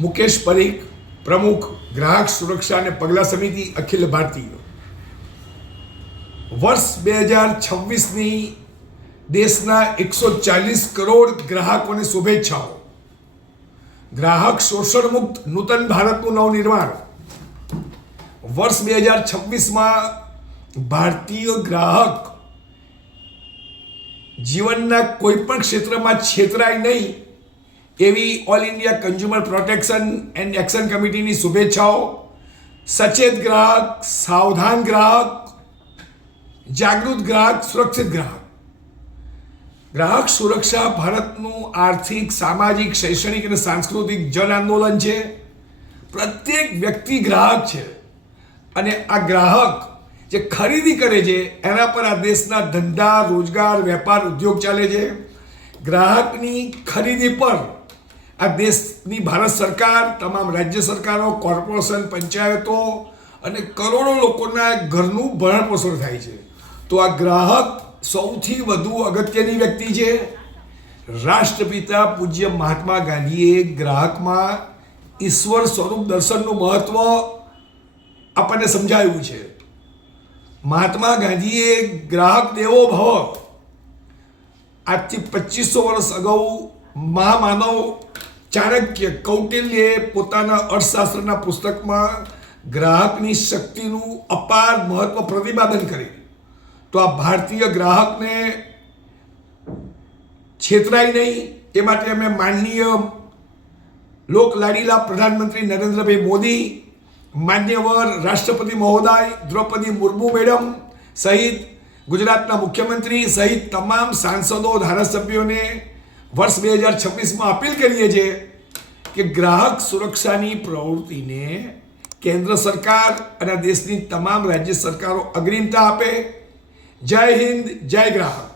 મુકેશ પરીખ, પ્રમુખ ગ્રાહક સુરક્ષા અને પગલા સમિતિ અખિલ ભારતીય. વર્ષ 2026ની દેશના 140 કરોડ ગ્રાહકોને શુભેચ્છાઓ. ગ્રાહક શોષણ મુક્ત નૂતન ભારતનું નવનિર્માણ. વર્ષ 2026માં ભારતીય ગ્રાહક જીવનના કોઈ પણ ક્ષેત્રમાં છેતરાય નહીં એવી all India consumer protection and action કમિટીની શુભેચ્છાઓ. સચેત ગ્રાહક, સાવધાન ગ્રાહક, જાગૃત ગ્રાહક, સુરક્ષિત ગ્રાહક. ગ્રાહક સુરક્ષા ભારતનું આર્થિક, સામાજિક, શૈક્ષણિક અને સાંસ્કૃતિક જન આંદોલન છે. પ્રત્યેક વ્યક્તિ ગ્રાહક છે અને આ ગ્રાહક જે ખરીદી કરે છે એના પર આ દેશના ધંધા, રોજગાર, વેપાર, ઉદ્યોગ ચાલે છે. ગ્રાહકની ખરીદી પર આ દેશની ભારત સરકાર, તમામ રાજ્ય સરકારો, કોર્પોરેશન, પંચાયતો અને કરોડો લોકોના ઘરનું ભરણપોષણ થાય છે. તો આ ગ્રાહક સૌથી વધુ અગત્યની વ્યક્તિ છે. રાષ્ટ્રપિતા પૂજ્ય મહાત્મા ગાંધીએ ગ્રાહકમાં ઈશ્વર સ્વરૂપ દર્શનનું મહત્વ આપણને સમજાવ્યું છે. મહાત્મા ગાંધીએ ગ્રાહક દેવો ભવ આજથી 2500 વર્ષ અગાઉ મહામાનવ ચાણક્ય કૌટિલ્યે પોતાના અર્થશાસ્ત્રના પુસ્તકમાં ગ્રાહકની શક્તિનું અપાર મહત્વ પ્રતિપાદન કર્યું. તો આ ભારતીય ગ્રાહકને છેતરાય નહીં એ માટે અમે માનનીય લોકલાડીલા પ્રધાનમંત્રી નરેન્દ્રભાઈ મોદી, માન્યવર રાષ્ટ્રપતિ મહોદય દ્રૌપદી મુર્મુ મેડમ સહિત ગુજરાતના મુખ્યમંત્રી સહિત તમામ સાંસદો, ધારાસભ્યોને વર્ષ 2026માં અપીલ કરીએ છીએ કે ગ્રાહક સુરક્ષાની પ્રવૃત્તિને કેન્દ્ર સરકાર અને દેશની તમામ રાજ્ય સરકારો અગ્રિમતા આપે. જય હિન્દ, જય ગ્રાહક.